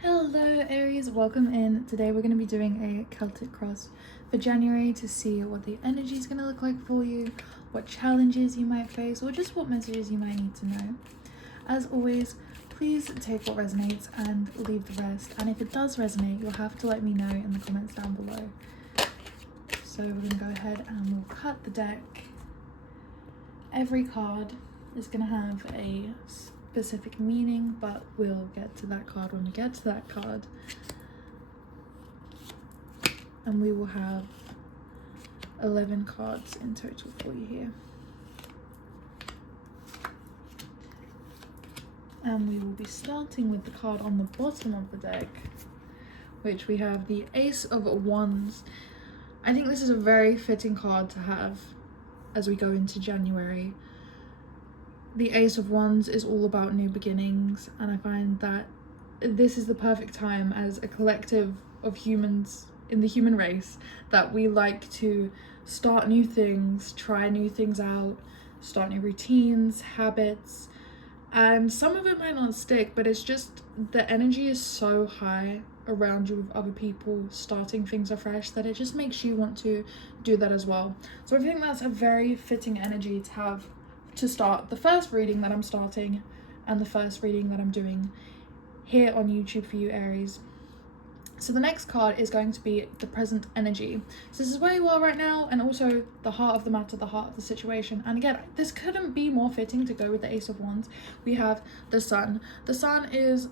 Hello Aries, welcome in. Today we're going to be doing a Celtic cross for January to see what the energy is going to look like for you, what challenges you might face, or just what messages you might need to know. As always, please take what resonates and leave the rest, and if it does resonate, you'll have to let me know in the comments down below. So we're going to go ahead and we'll cut the deck. Every card is going to have a specific meaning, but we'll get to that card when we get to that card. And we will have 11 cards in total for you here. And we will be starting with the card on the bottom of the deck, which we have the Ace of Wands. I think this is a very fitting card to have as we go into January. The Ace of Wands is all about new beginnings, and I find that this is the perfect time as a collective of humans in the human race that we like to start new things, try new things out, start new routines, habits, and some of it might not stick, but it's just the energy is so high around you with other people starting things afresh that it just makes you want to do that as well. So I think that's a very fitting energy to have to start the first reading that I'm starting and the first reading that I'm doing here on YouTube for you Aries. So the next card is going to be the present energy. So this is where you are right now, and also the heart of the matter, the heart of the situation. And again, this couldn't be more fitting to go with the Ace of Wands. We have the Sun. The Sun is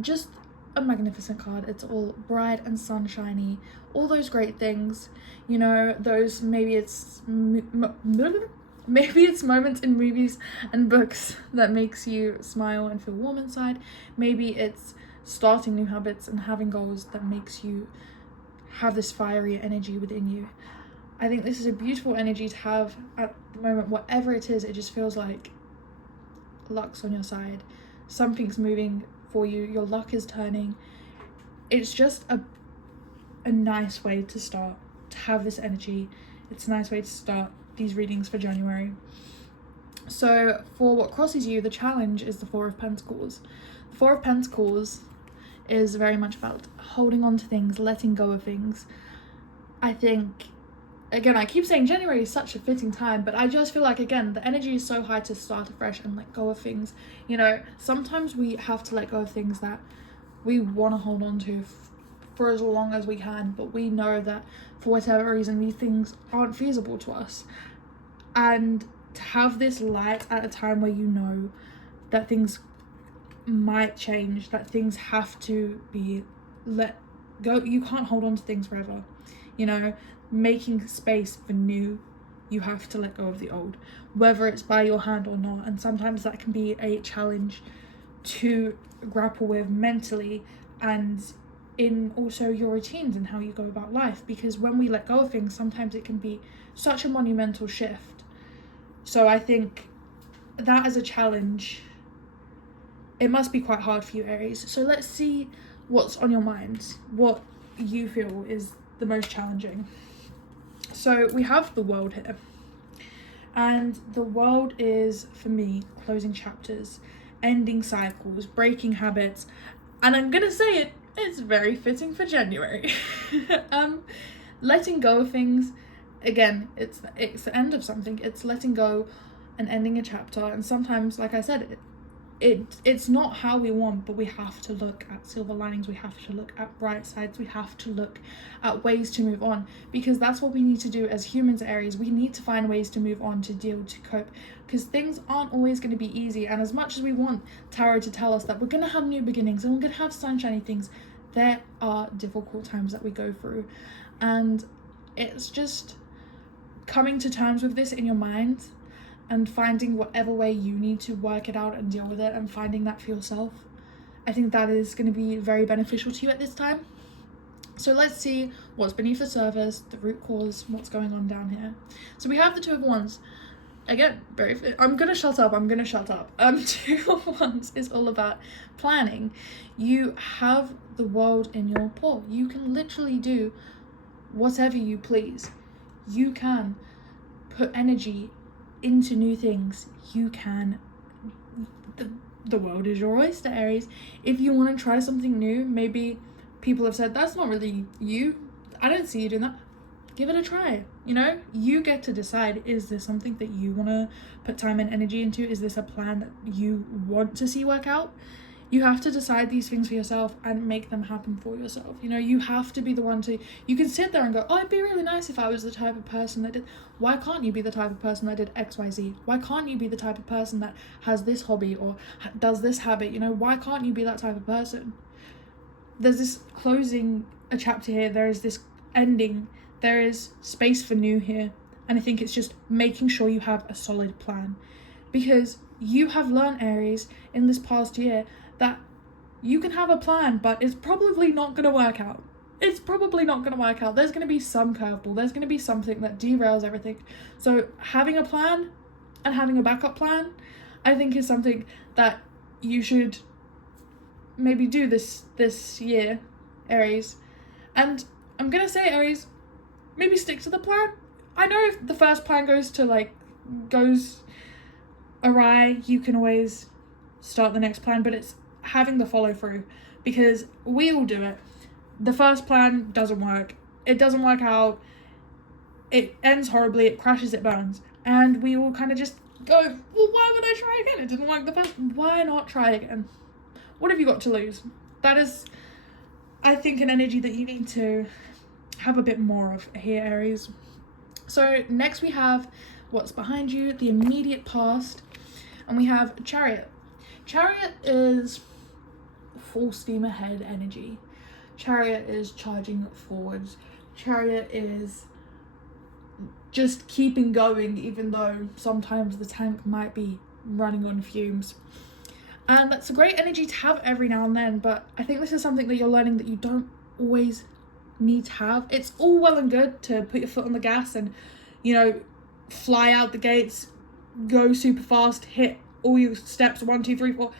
just a magnificent card. It's all bright and sunshiny, all those great things, you know, those maybe it's moments in movies and books that makes you smile and feel warm inside. Maybe it's starting new habits and having goals that makes you have this fiery energy within you. I think this is a beautiful energy to have at the moment. Whatever it is, it just feels like luck's on your side. Something's moving for you. Your luck is turning. It's just a nice way to start, to have this energy. It's a nice way to start these readings for January. So for what crosses you, the challenge is the Four of Pentacles. The Four of Pentacles is very much about holding on to things, letting go of things. I think, again, I keep saying January is such a fitting time, but I just feel like, again, the energy is so high to start afresh and let go of things. You know, sometimes we have to let go of things that we want to hold on to for as long as we can, but we know that for whatever reason these things aren't feasible to us. And to have this light at a time where you know that things might change, that things have to be let go, you can't hold on to things forever, you know, making space for new, you have to let go of the old, whether it's by your hand or not. And sometimes that can be a challenge to grapple with mentally and in also your routines and how you go about life, because when we let go of things, sometimes it can be such a monumental shift. So I think that as a challenge, it must be quite hard for you Aries. So let's see what's on your mind, what you feel is the most challenging. So we have the World here, and the World is, for me, closing chapters, ending cycles, breaking habits, and I'm gonna say it, it's very fitting for January. Letting go of things, again, it's the end of something. It's letting go and ending a chapter. And sometimes, like I said, it's not how we want, but we have to look at silver linings. We have to look at bright sides. We have to look at ways to move on, because that's what we need to do as humans, Aries. We need to find ways to move on, to deal, to cope, because things aren't always going to be easy. And as much as we want tarot to tell us that we're going to have new beginnings and we're going to have sunshiny things, there are difficult times that we go through. And it's just coming to terms with this in your mind and finding whatever way you need to work it out and deal with it, and finding that for yourself. I think that is going to be very beneficial to you at this time. So let's see what's beneath the surface, the root cause, what's going on down here. So we have the Two of Wands. Again, I'm gonna shut up. Two of Wands is all about planning. You have the world in your paw. You can literally do whatever you please. You can put energy into new things. You can the world is your oyster, Aries. If you want to try something new, maybe people have said, that's not really you, I don't see you doing that, give it a try. You know, you get to decide, is this something that you want to put time and energy into? Is this a plan that you want to see work out? You have to decide these things for yourself and make them happen for yourself. You know, you have to be the one to, you can sit there and go, oh, it'd be really nice if I was the type of person that did. Why can't you be the type of person that did XYZ? Why can't you be the type of person that has this hobby or does this habit? You know, why can't you be that type of person? There's this closing a chapter here, there is this ending, there is space for new here. And I think it's just making sure you have a solid plan, because you have learned, Aries, in this past year that you can have a plan, but it's probably not going to work out. It's probably not going to work out. There's going to be some curveball. There's going to be something that derails everything. So having a plan and having a backup plan, I think, is something that you should maybe do this year, Aries. And I'm going to say, Aries, maybe stick to the plan. I know if the first plan goes awry, you can always start the next plan, but it's having the follow through, because we all do it. The first plan doesn't work. It doesn't work out. It ends horribly. It crashes, it burns. And we all kind of just go, well, why would I try again? It didn't work the first. Why not try again? What have you got to lose? That is, I think, an energy that you need to have a bit more of here, Aries. So next we have what's behind you, the immediate past, and we have Chariot. Chariot is full steam ahead energy. Chariot is charging forwards. Chariot is just keeping going, even though sometimes the tank might be running on fumes. And that's a great energy to have every now and then, but I think this is something that you're learning that you don't always need to have. It's all well and good to put your foot on the gas and, you know, fly out the gates, go super fast, hit all your steps 1, 2, 3, 4,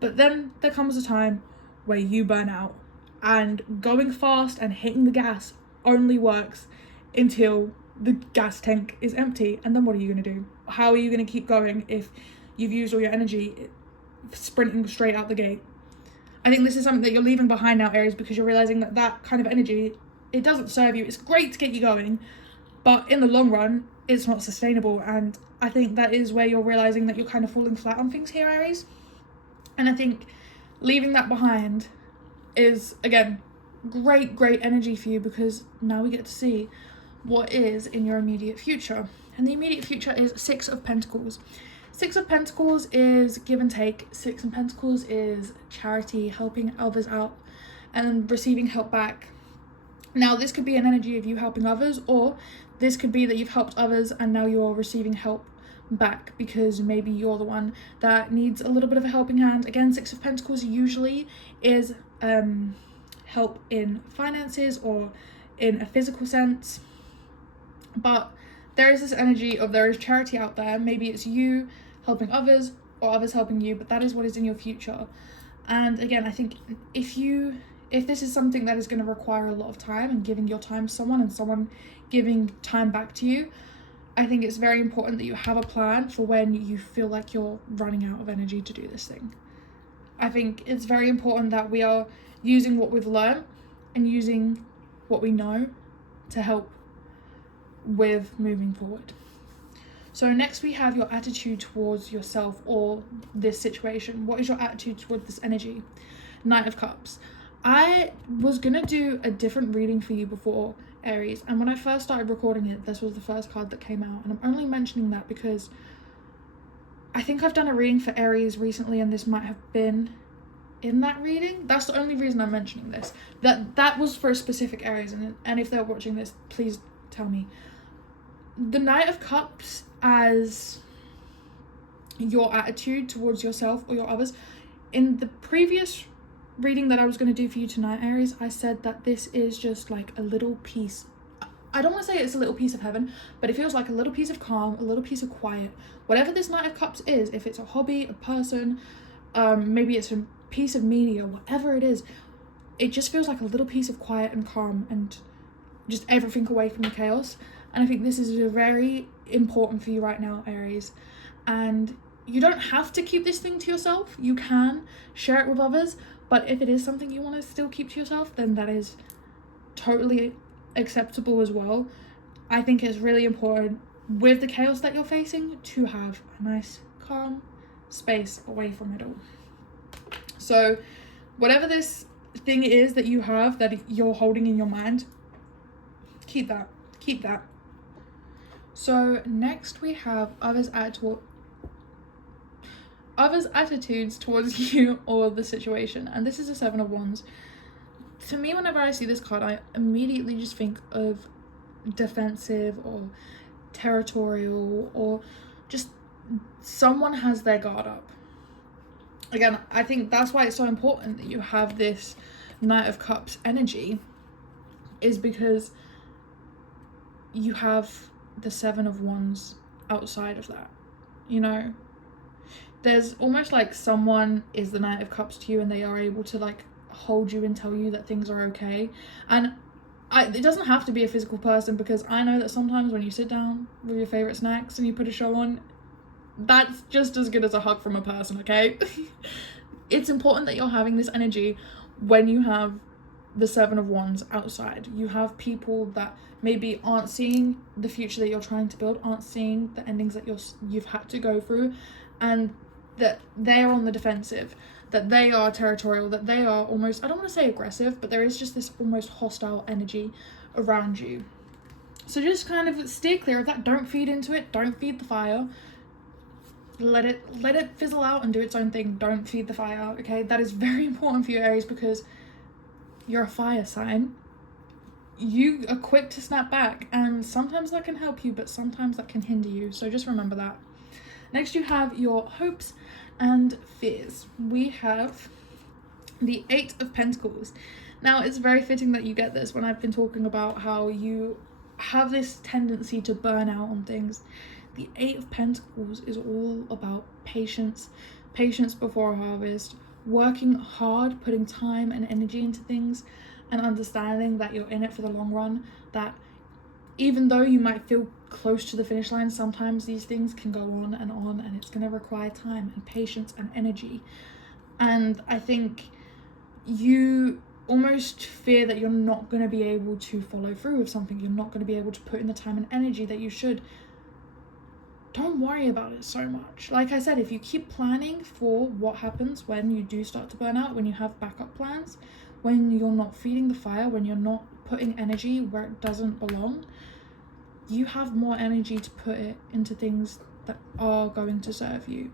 but then there comes a time where you burn out, and going fast and hitting the gas only works until the gas tank is empty. And then what are you going to do? How are you going to keep going if you've used all your energy sprinting straight out the gate? I think this is something that you're leaving behind now, Aries, because you're realizing that that kind of energy, it doesn't serve you. It's great to get you going, but in the long run, it's not sustainable. And I think that is where you're realizing that you're kind of falling flat on things here, Aries. And I think leaving that behind is, again, great energy for you, because now we get to see what is in your immediate future. And the immediate future is Six of Pentacles. Six of Pentacles is give and take. Six of Pentacles is charity, helping others out and receiving help back. Now, this could be an energy of you helping others, or this could be that you've helped others and now you're receiving help back because maybe you're the one that needs a little bit of a helping hand. Again, Six of Pentacles usually is help in finances or in a physical sense, but there is this energy of there is charity out there. Maybe it's you helping others or others helping you, but that is what is in your future. And again, I think if this is something that is going to require a lot of time and giving your time to someone and someone giving time back to you, I think it's very important that you have a plan for when you feel like you're running out of energy to do this thing. I think it's very important that we are using what we've learned and using what we know to help with moving forward. So next we have your attitude towards yourself or this situation. What is your attitude towards this energy? Knight of Cups. I was gonna do a different reading for you before, Aries, and when I first started recording it, this was the first card that came out, and I'm only mentioning that because I think I've done a reading for Aries recently and this might have been in that reading. That's the only reason I'm mentioning this. That was for a specific Aries, and if they're watching this, please tell me. The Knight of Cups as your attitude towards yourself or your others. In the previous reading that I was going to do for you tonight, Aries, I said that this is just like a little piece. I don't want to say it's a little piece of heaven, but it feels like a little piece of calm, a little piece of quiet. Whatever this Knight of Cups is, if it's a hobby, a person, maybe it's a piece of media, whatever it is, it just feels like a little piece of quiet and calm and just everything away from the chaos. And I think this is very important for you right now, Aries. And you don't have to keep this thing to yourself. You can share it with others, but if it is something you want to still keep to yourself, then that is totally acceptable as well. I think it's really important with the chaos that you're facing to have a nice calm space away from it all. So whatever this thing is that you have that you're holding in your mind, keep that. So next we have others' attitudes towards you or the situation, and this is a 7 of Wands. To me, whenever I see this card, I immediately just think of defensive or territorial, or just someone has their guard up. Again, I think that's why it's so important that you have this Knight of Cups energy, is because you have the 7 of Wands outside of that. You know, there's almost like someone is the Knight of Cups to you and they are able to like hold you and tell you that things are okay. And it doesn't have to be a physical person, because I know that sometimes when you sit down with your favorite snacks and you put a show on, that's just as good as a hug from a person, okay? It's important that you're having this energy when you have the 7 of Wands outside. You have people that maybe aren't seeing the future that you're trying to build, aren't seeing the endings that you've had to go through, and that they are on the defensive, that they are territorial, that they are almost, I don't want to say aggressive, but there is just this almost hostile energy around you. So just kind of steer clear of that. Don't feed into it. Don't feed the fire. Let it fizzle out and do its own thing. Don't feed the fire, okay? That is very important for you, Aries, because you're a fire sign. You are quick to snap back, and sometimes that can help you, but sometimes that can hinder you. So just remember that. Next, you have your hopes and fears. We have the 8 of Pentacles. Now, it's very fitting that you get this when I've been talking about how you have this tendency to burn out on things. The 8 of Pentacles is all about patience before harvest, working hard, putting time and energy into things, and understanding that you're in it for the long run, that even though you might feel close to the finish line, sometimes these things can go on, and it's going to require time and patience and energy. And I think you almost fear that you're not going to be able to follow through with something. You're not going to be able to put in the time and energy that you should. Don't worry about it so much. Like I said, if you keep planning for what happens when you do start to burn out, when you have backup plans, when you're not feeding the fire, when you're not putting energy where it doesn't belong, you have more energy to put it into things that are going to serve you.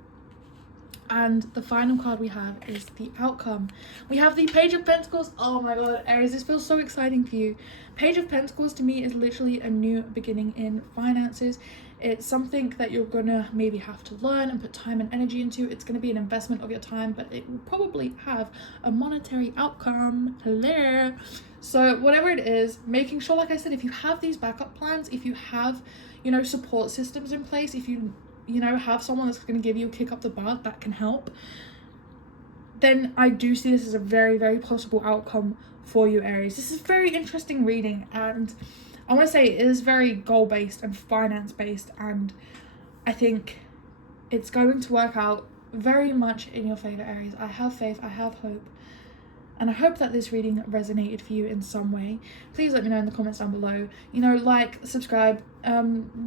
And the final card we have is the outcome. We have the Page of Pentacles. Oh my god, Aries, this feels so exciting for you. Page of Pentacles to me is literally a new beginning in finances. It's something that you're gonna maybe have to learn and put time and energy into. It's gonna be an investment of your time, but it will probably have a monetary outcome. Hello. So whatever it is, making sure, like I said, if you have these backup plans, if you have, support systems in place, if you have someone that's going to give you a kick up the butt that can help, then I do see this as a very, very possible outcome for you, Aries. This is very interesting reading, and I want to say it is very goal-based and finance-based, and I think it's going to work out very much in your favor, Aries. I have faith, I have hope, and I hope that this reading resonated for you in some way. Please let me know in the comments down below. Like, subscribe,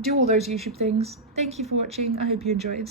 do all those YouTube things. Thank you for watching. I hope you enjoyed.